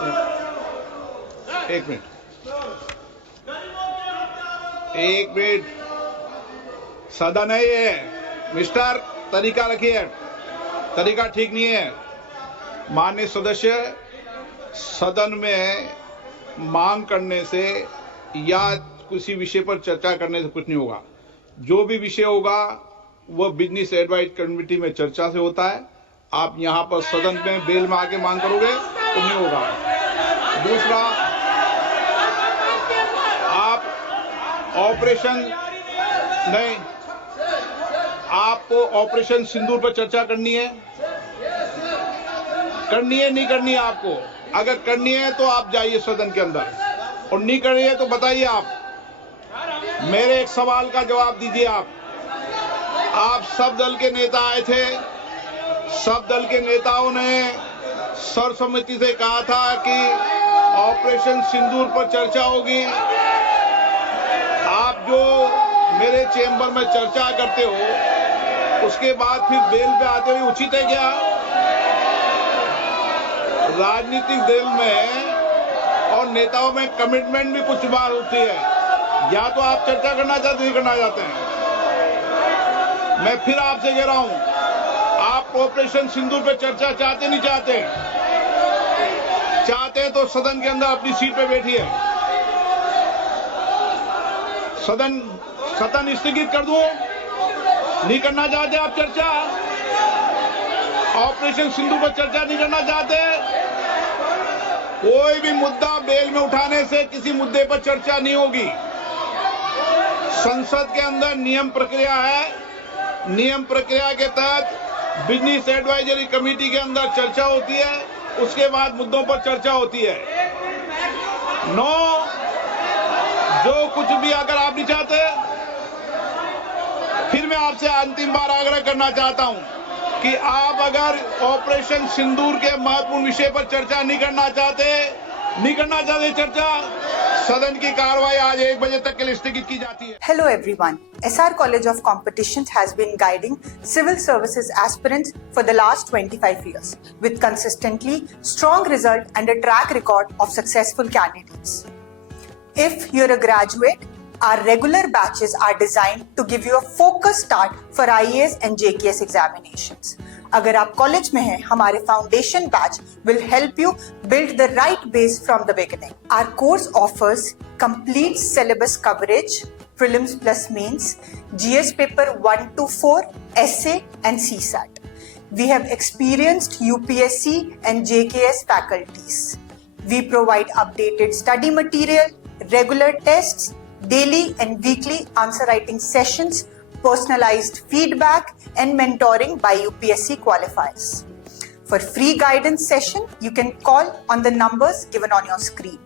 एक मिनट, एक मिनट। सदन है ये मिस्टर, तरीका रखिए, तरीका ठीक नहीं है। माननीय सदस्य, सदन में मांग करने से या किसी विषय पर चर्चा करने से कुछ नहीं होगा। जो भी विषय होगा वह बिजनेस एडवाइज कमेटी में चर्चा से होता है। आप यहां पर सदन में बेल में आके मांग करोगे तो नहीं होगा। दूसरा, आप ऑपरेशन नहीं, आपको ऑपरेशन सिंदूर पर चर्चा करनी है नहीं करनी है आपको? अगर करनी है तो आप जाइए सदन के अंदर, और नहीं करनी है तो बताइए आप। मेरे एक सवाल का जवाब दीजिए। आप सब दल के नेता आए थे, सब दल के नेताओं ने सर्वसम्मति से कहा था कि ऑपरेशन सिंदूर पर चर्चा होगी। आप जो मेरे चेंबर में चर्चा करते हो उसके बाद फिर बेल पे आते हुए उचित है क्या? राजनीतिक दल में और नेताओं में कमिटमेंट भी कुछ बार होती है। या तो आप चर्चा करना चाहते नहीं करना चाहते हैं। मैं फिर आपसे कह रहा हूं, आप ऑपरेशन सिंदूर पे चर्चा चाहते नहीं चाहते? चाहते तो सदन के अंदर अपनी सीट पे बैठिए। सदन स्थगित कर दूं? नहीं करना चाहते आप चर्चा? ऑपरेशन सिंदूर पर चर्चा नहीं करना चाहते? कोई भी मुद्दा बेल में उठाने से किसी मुद्दे पर चर्चा नहीं होगी। संसद के अंदर नियम प्रक्रिया है। नियम प्रक्रिया के तहत बिजनेस एडवाइजरी कमेटी के अंदर चर्चा होती है, उसके बाद मुद्दों पर चर्चा होती है। जो कुछ भी अगर आप नहीं चाहते, फिर मैं आपसे अंतिम बार आग्रह करना चाहता हूं कि आप अगर ऑपरेशन सिंदूर के महत्वपूर्ण विषय पर चर्चा नहीं करना चाहते चर्चा, सदन की कार्रवाई आज 1 बजे तक के लिए स्थगित की जाती है। Hello everyone. SR College of Competitions has been guiding civil services aspirants for the last 25 years with consistently strong result and a track record of successful candidates. If you're a graduate, our regular batches are designed to give you a focused start for IAS and JKS examinations. अगर आप college में हैं, हमारे foundation batch will help you build the right base from the beginning. Our course offers complete syllabus coverage, prelims plus mains, GS paper 1 to 4, essay and CSAT. We have experienced UPSC and JKS faculties. We provide updated study material, regular tests, daily and weekly answer writing sessions, personalized feedback and mentoring by UPSC qualifiers. For free guidance session, you can call on the numbers given on your screen.